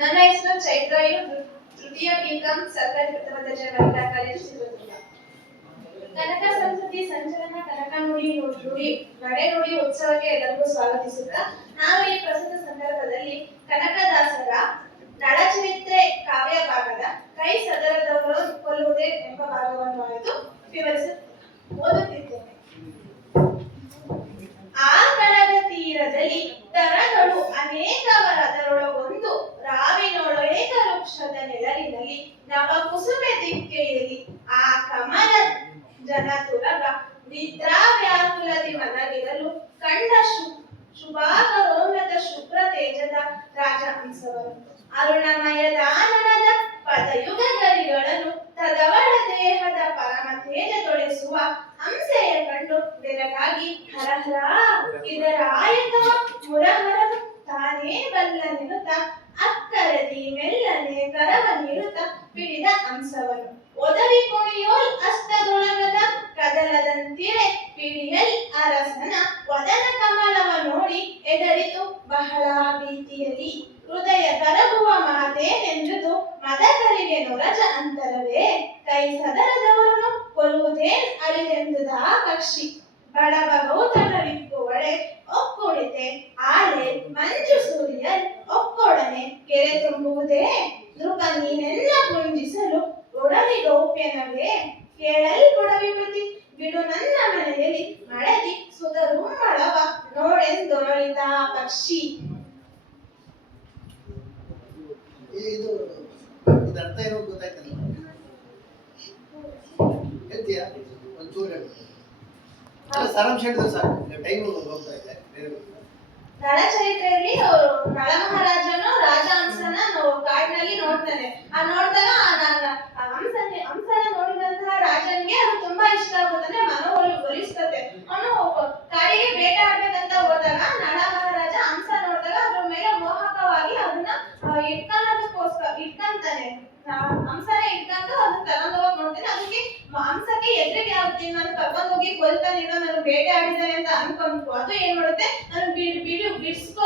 ನನ್ನ ಹೆಸರು ಚೈತ್ರ. ತೃತೀಯ ಬಿಕಾಂ ಸರ್ಕಾರಿ ಪ್ರಥಮ ದರ್ಜೆ ಮಹಿಳಾ ಕಾಲೇಜು ಚಿತ್ರದುರ್ಗ. ಕನಕ ಸಂಸ್ಕೃತಿ ಸಂಚಲನ ಕನಕ ನುಡಿ ನಡೆ ನುಡಿ ಉತ್ಸವಕ್ಕೆ ಎಲ್ಲರಿಗೂ ಸ್ವಾಗತಿಸುತ್ತಾ, ನಾವು ಈ ಪ್ರಸ್ತುತ ಸಂದರ್ಭದಲ್ಲಿ ಕನಕದಾಸರ ನಳಚರಿತ್ರೆ ಕಾವ್ಯ ಭಾಗದ ಕೈ ಸದರದವರು ಕೊಲ್ಲುವುದೇ ಎಂಬ ಭಾಗವನ್ನು ಆಯ್ದು ಓದುತ್ತಿದ್ದೇನೆ. ಆ ಕಡಲ ತೀರದಲ್ಲಿ ತರಗಳು ಅನೇಕವರದರೊಳಗೊಂದು ರಾವಿನೊಳು ಏಕ ವೃಕ್ಷದ ನೆರಳಿನಲ್ಲಿ ನವ ಕುಸುಮೆ ದಿಕ್ಕೆಯಲ್ಲಿ ಆ ಕಮಲ ಜನತುರಗ ನಿದ್ರಾವ್ಯಾಕುಲದಿ ಮನಗಿರಲು ಕಂಡ ಶುಭಾಕರೋನ್ನತ ಶುಭ್ರ ತೇಜದ ರಾಜಹಂಸವರು ಅರುಣಮಯ ದಾನನದ ಪದಯುಗ ಗರಿಗಳನ್ನು ತದವಳ ದೇಹದ ಪರಮ ತೇಜ ತೊಳೆಸುವ ಹಂಸೆಯ ಕಂಡು ಬೆರಗಾಗಿ ಹರಹರ ಇದರ ಆಯುಧವ ಮುರಹರನು ತಾನೇ ಬಲ್ಲನೆನುತ್ತ ಅಕ್ಕರದಿ ಮೆಲ್ಲನೆ ಕರವ ನೀಡುತ್ತ ಬಿಡಿದ ಹಂಸವನು ಒದರಿ ಕುಣಿಯೋಲ್ ಅಸ್ತದೊಳಗದ ಕದಲದಂತಿರೆ ಪಿಡಿಯಲ್ ಅರಸನ ವದನ ಕಮಲವ ನೋಡಿ ಎದರಿತು ಬಹಳ ಭೀತಿಯಲ್ಲಿ. ಹೃದಯ ಕರಗುವ ಮಾತೇನೆಂದುದು ಮದಕರಿಗೆ ನೊರಜ ಅಂತರವೇ, ಕೈ ಸದರದವರನ್ನು ಕೊಲ್ಲುವುದೇನ್ ಅರಿದೆಂದುದ ಪಕ್ಷಿ ಬಡವ ಗೌತಮವಿಕ್ಕುವಳೆ ಒಕ್ಕುಡಿತೆ ಆಲೆ ಮಂಜು ಸೂರ್ಯನ್ ಒಕ್ಕೊಡನೆ ಕೆರೆ ತುಂಬುವುದೇ ನೃಪ ನೀನೆಲ್ಲ ಪುಂಜಿಸಲು ಒಡಲಿ ಗೌಪ್ಯನವೇ ಕೇಳಲ್ಪುಡವಿಪತಿ ಬಿಡು ನನ್ನ ಮನೆಯಲ್ಲಿ ಮಡದಿ ಸುಧರು ಮಳವ ನೋಡೆಂದೊರಳಿದ ಪಕ್ಷಿ. ಇದು ಅರ್ಥ ಏನೋ ಗೊತ್ತಾಯ್ತಲ್ಲ, ಹೇಳ್ತೀಯಾ? ಒಂಚೂರು ಸಾರಾಂಶ ಹೇಳಿದ್ರೆ ಸಾಕು, ಟೈಮ್ ಹೋಗ್ತಾ ಇದೆ. ನಳಚರಿತ್ರೆಯಲ್ಲಿ ಅವರು ನಳ ಮಹಾರಾಜನು ರಾಜಹಂಸನ ಕಾಡಿನಲ್ಲಿ ನೋಡ್ತಾನೆ. ನೋಡಿದಾಗ ಹಂಸನ ನೋಡಿದಂತಹ ರಾಜನಿಗೆ ಅದು ತುಂಬಾ ಇಷ್ಟ ಆಗುತ್ತಾನೆ, ಒಲಿಸ್ತದೆ. ಅವನು ಕಾಡಿಗೆ ಬೇಟೆ ಆಡ್ಬೇಕಂತ ಹೋದಾಗ ನಳ ಮಹಾರಾಜ ಹಂಸ ನೋಡಿದಾಗ ಅದ್ರ ಮೇಲೆ ಮೋಹಕವಾಗಿ ಅದನ್ನ ಇಟ್ಕೊಂತಾನೆ. ಹಂಸನ ಇಟ್ಕೊಂಡು ಅದನ್ನ ತಗೊಂಡೋಗಿ ನೋಡ್ತಾನೆ. ಅದಕ್ಕೆ ಹಂಸಕ್ಕೆ ಎದುರಿಗೆ ಆಗುತ್ತೆ, ನಾನು ಕರ್ಕೊಂಡು ಹೋಗಿ ಕೊಲ್ತಾನೆ, ನಾನು ಬೇಟೆ ಆಡಿದ್ದಾನೆ ಅಂತ ಅನ್ಕೊಂಡ್ರು. ಅದು ಏನ್ ಮಾಡುತ್ತೆ, ನಾನು ಬಿಡಿಸ್ಕೊಂಡು